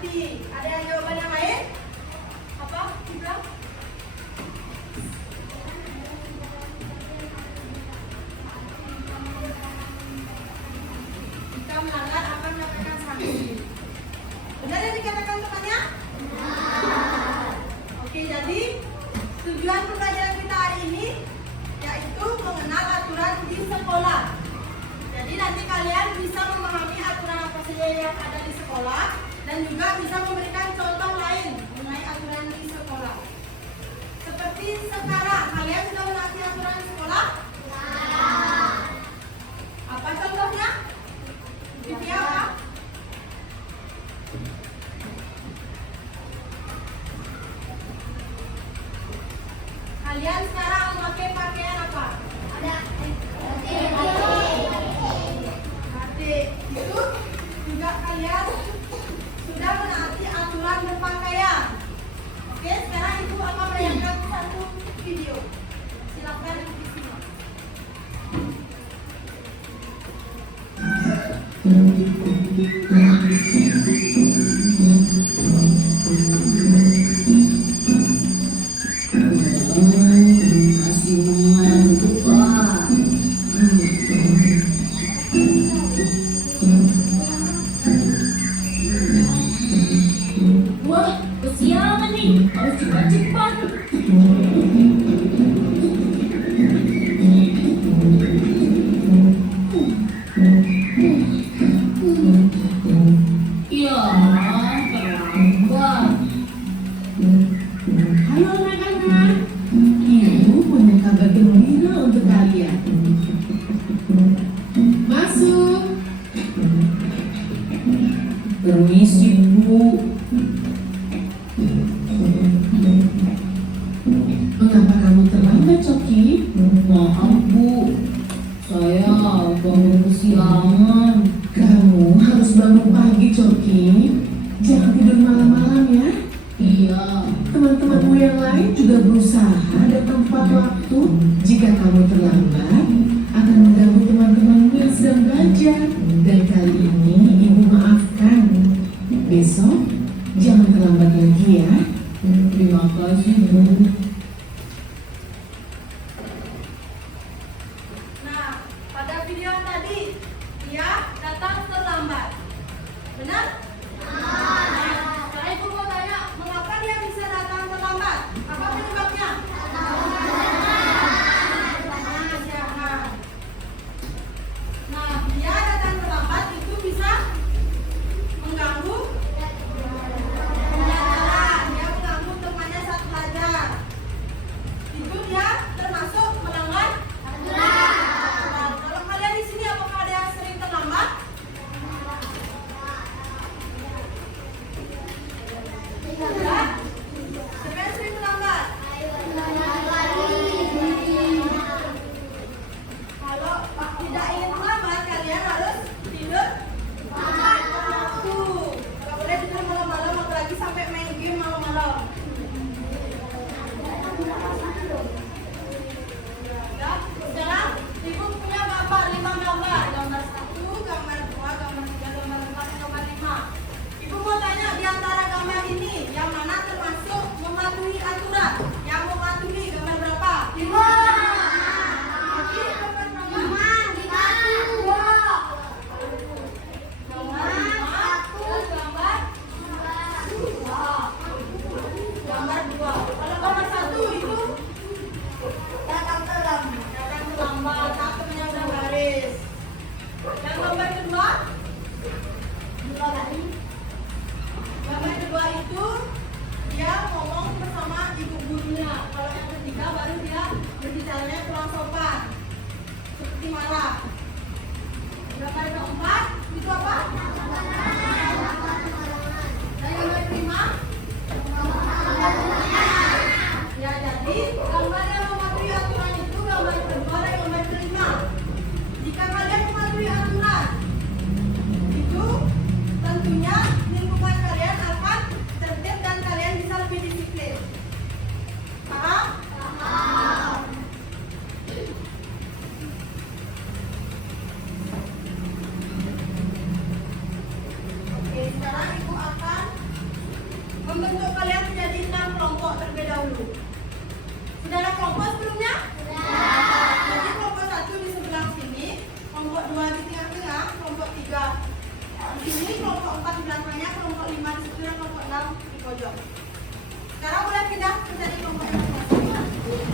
Menaati. Ada yang jawaban yang lain? Apa? Bilang? Jika melanggar akan mendapatkan sanksi. Benar yang dikatakan temannya? Oke, jadi tujuan pembelajaran kita hari ini yaitu mengenal aturan di sekolah. Jadi nanti kalian bisa memahami aturan apa saja yang ada di sekolah dan juga bisa memberikan contoh lain mengenai aturan di sekolah. Seperti sekarang, kalian sudah menaati aturan di sekolah? Apa contohnya? Vivi apa? Kalian sekarang memakai pakaian apa? Ada batik. Itu juga kalian sudah menaati aturan berpakaian. Oke, sekarang ibu akan menayangkan satu video. Silakan disimak. Wah, kesiangan nih. Harus cepat-cepat. Ya, terlambat. Halo anak-anak, Ibu punya kabar gembira untuk kalian. Masuk. Permisi, Bu. Mengapa kamu terlambat, Coki? Maaf, Bu. Saya bangun kesiangan. Kamu harus bangun pagi, Coki. Jangan tidur malam-malam ya. Iya. Teman-temanmu yang lain juga berusaha datang tepat waktu. Jika kamu terlambat, akan mengganggu teman-temanmu yang sedang belajar. Dan kali ini Ibu maafkan. Besok, jangan terlambat lagi ya. Terima kasih, Bu. Nah, pada video yang tadi dia datang terlambat. Benar? Nah, sekarang ibu mau tanya, mengapa dia bisa datang terlambat? Apa penyebabnya? Kesiangan. Nah, dia datang terlambat itu bisa mengganggu pembelajaran. Dia mengganggu temannya saat belajar. membentuk kalian menjadi 6 kelompok terlebih dahulu. Sudah ada kelompok sebelumnya? Jadi kelompok 1 di sebelah sini, kelompok 2 di tengah-tengah, kelompok 3 di sini, kelompok 4 di belakangnya, kelompok 5 di situ, dan kelompok 6 di pojok. Sekarang boleh pindah menjadi kelompok yang masing-masing.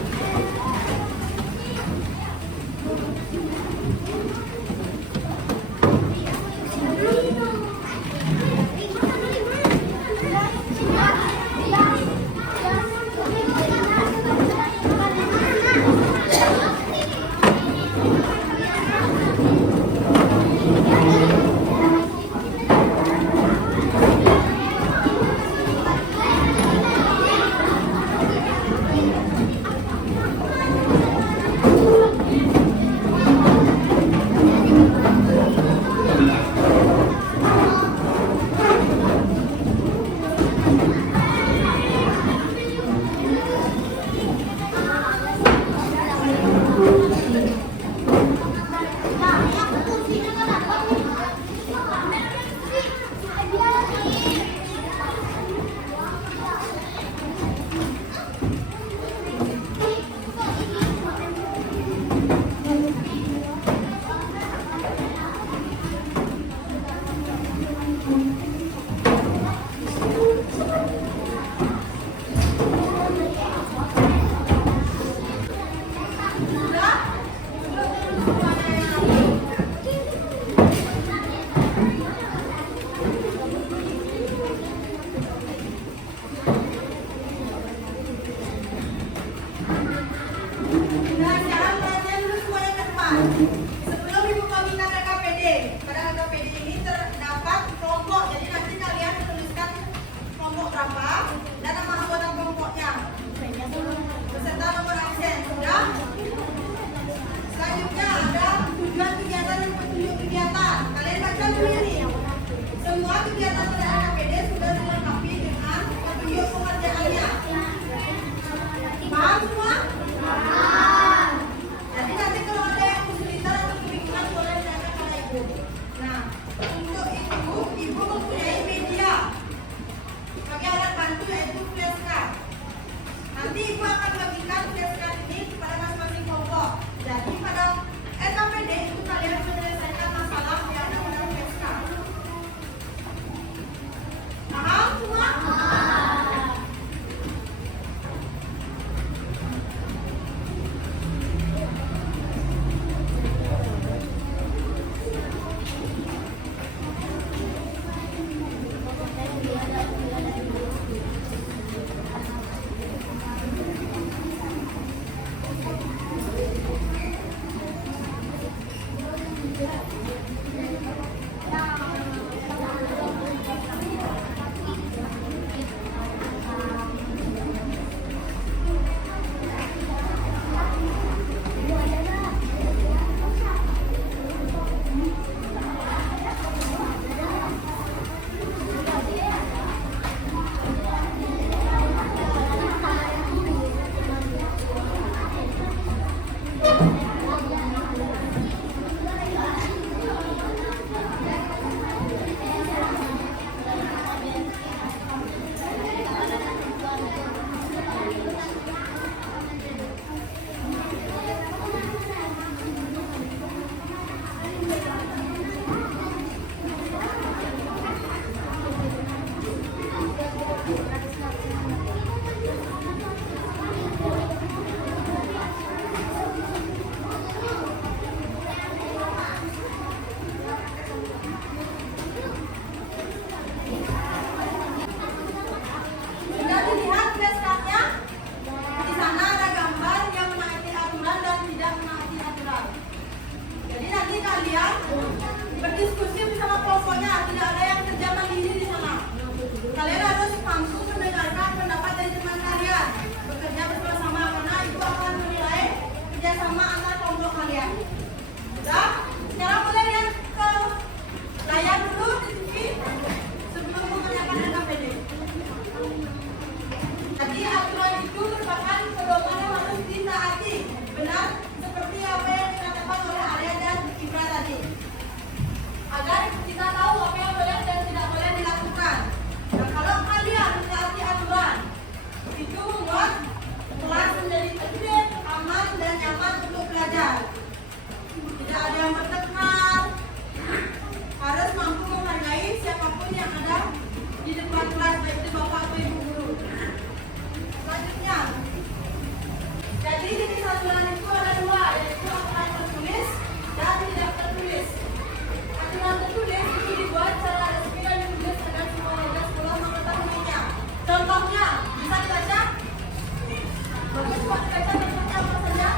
coba dibaca contohnya apa saja?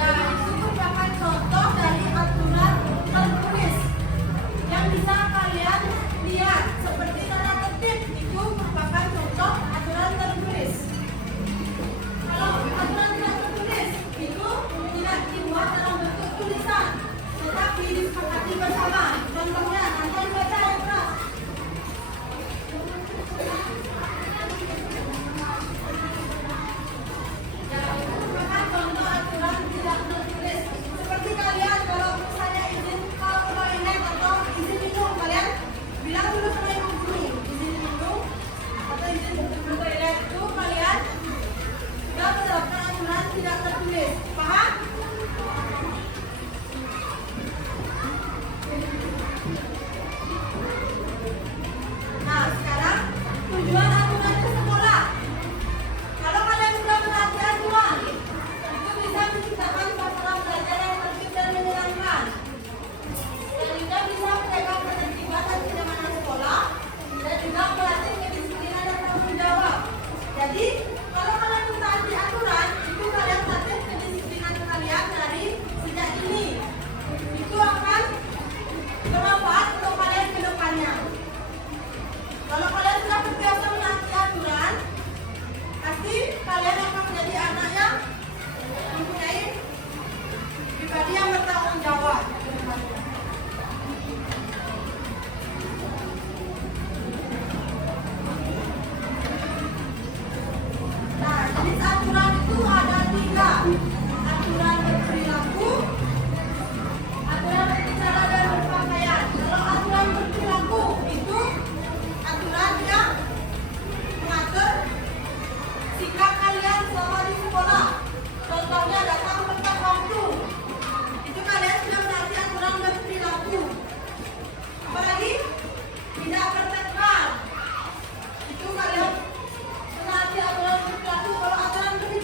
Ya, itu merupakan contoh dari aturan tertulis yang bisa kalian lihat seperti tata tertib. Itu merupakan contoh aturan tertulis. Kalau aturan tidak tertulis itu tidak dibuat dalam bentuk tulisan, tetapi disepakati bersama. Contohnya nanti dibaca yang keras. Ya, itu merupakan contoh aturan tidak tertulis. Seperti kalian kalau misalnya izin ke toilet atau izin minum, kalian bilang dulu sama ibu guru, izin minum atau izin ke toilet itu kalian sudah menerapkan aturan tidak tertulis. Paham? Nah, sekarang tujuan aturan ke sekolah. Kalau kalian sudah menaati aturan, itu bisa menciptakan suasana belajar yang tertib dan menyenangkan. Dan juga bisa menjaga ketertiban dan kenyamanan sekolah, dan juga melatih kedisiplinan dan tanggung jawab. Jadi, kalau kalian mentaati aturan, itu kalian latih kedisiplinan kalian dari sejak dini. Itu akan bermanfaat untuk kalian ke depannya. Kalau kalian sudah terbiasa menaati aturan, pasti kalian akan menjadi anak yang mempunyai pribadi yang bertanggung jawab. Nah, jenis aturan itu ada 3. Aturan berperilaku, aturan berbicara dan berpakaian. Kalau aturan berperilaku itu aturan yang mengatur sikap kalian selama di sekolah. Contohnya datang tepat waktu. Itu kalian sudah menaati aturan berperilaku. Apalagi tidak bertengkar. Itu kalian menaati aturan berperilaku. Kalau aturan berbicara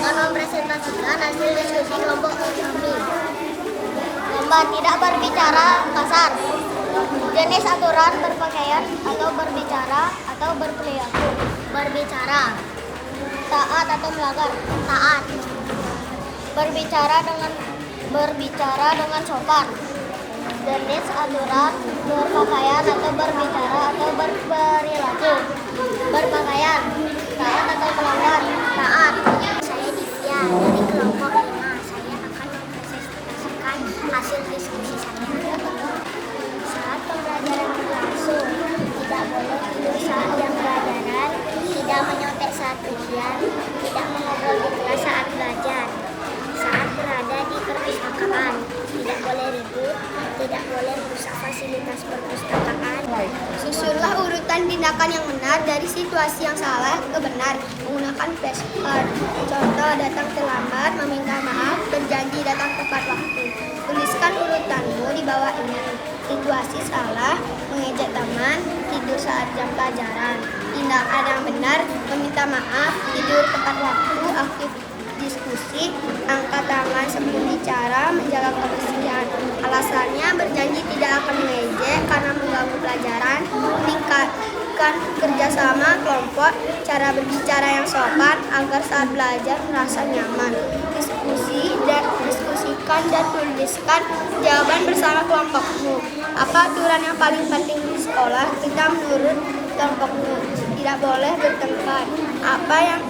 akan mempresentasikan hasil diskusi kelompok kami. Lomba tidak berbicara kasar. Jenis aturan berpakaian atau berbicara atau berperilaku. Berbicara. Taat atau melanggar. Taat. Berbicara dengan sopan. Jenis aturan berpakaian atau berbicara atau berperilaku. Berpakaian. Taat atau melanggar. Taat. Saya Divya dari kelompok 5. Saya akan mempresentasikan hasil diskusi saya. Saat pembelajaran berlangsung, tidak boleh tidur saat jam pelajaran, tidak menyontek saat ujian, tidak mengobrol di kelas saat belajar. Saat berada di perpustakaan, tidak boleh ribut, tidak boleh merusak fasilitas perpustakaan. Susunlah urutan tindakan yang benar dari situasi yang salah ke benar menggunakan flashcard. Contoh, datang terlambat, meminta maaf, berjanji datang tepat waktu. Tuliskan urutanmu di bawah ini. Situasi salah, mengejek teman, tidur saat jam pelajaran. Tindakan yang benar, meminta maaf, tidur tepat waktu, aktif diskusi, angkat tangan sebelum bicara, menjaga kebersihan. Alasannya berjanji tidak akan mengejek karena mengganggu pelajaran, meningkatkan kerjasama kelompok, cara berbicara yang sopan agar saat belajar merasa nyaman. Diskusikan dan tuliskan jawaban bersama kelompokmu. Apa aturan yang paling penting di sekolah? Kita menurut kelompokmu. Tidak boleh bertengkar. Apa yang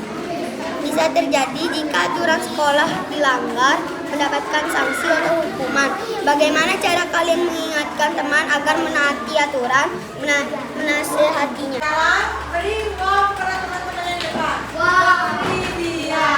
bisa terjadi jika aturan sekolah dilanggar, mendapatkan sanksi atau hukuman? Bagaimana cara kalian mengingatkan teman agar menaati aturan, menasehatinya? Sekarang beri wow kepada teman-teman yang depan. Beri dia.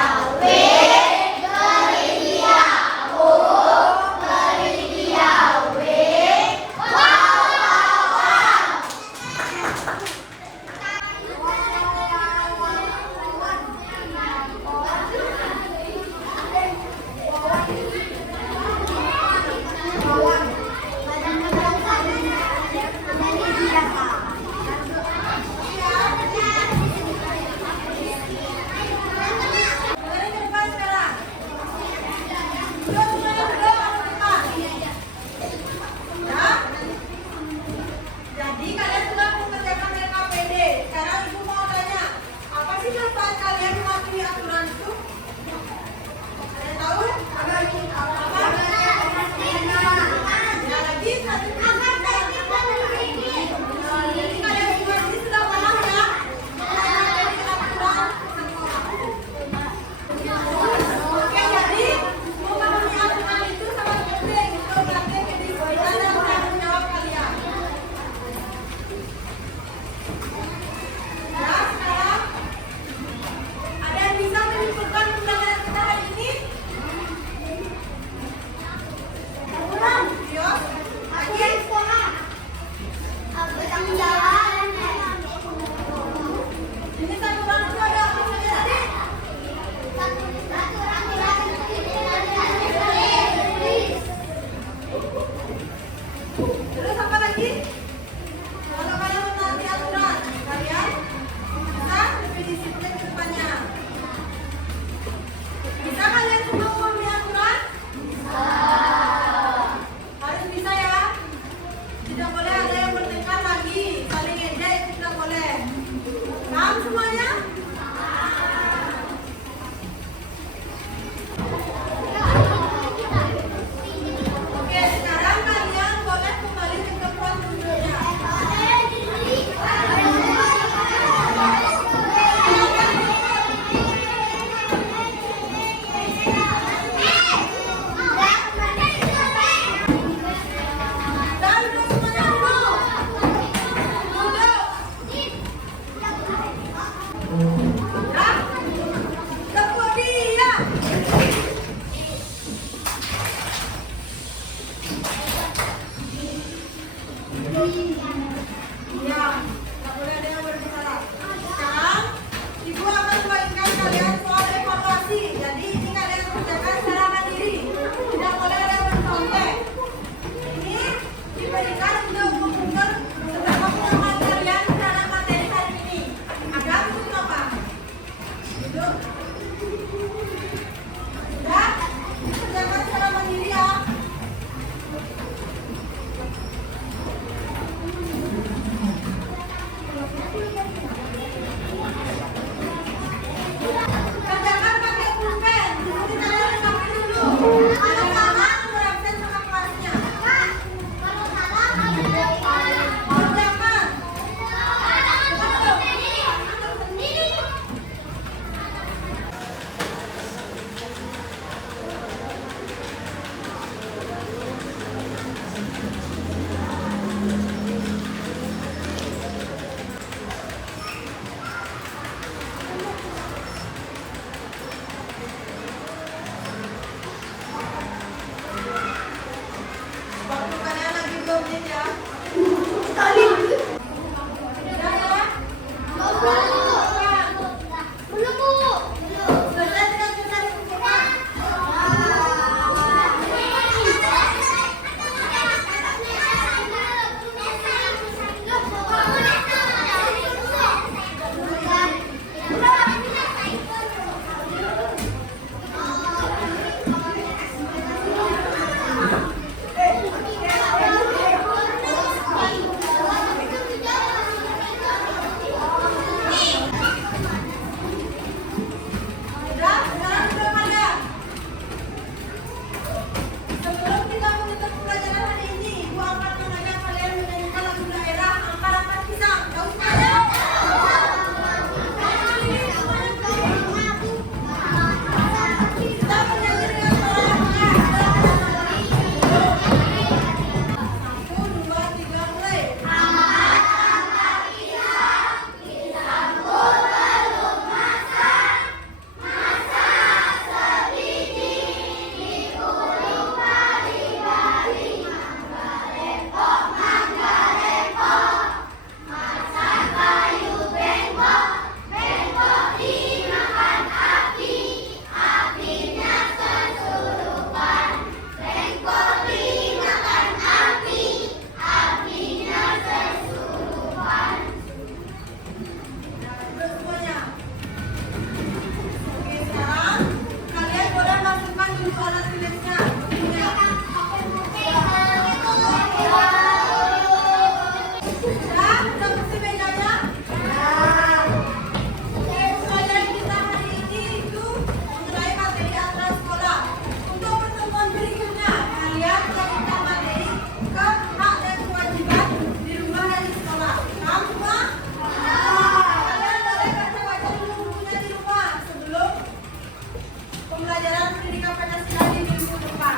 pembelajaran pendidikan Pancasila di minggu depan.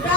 Udah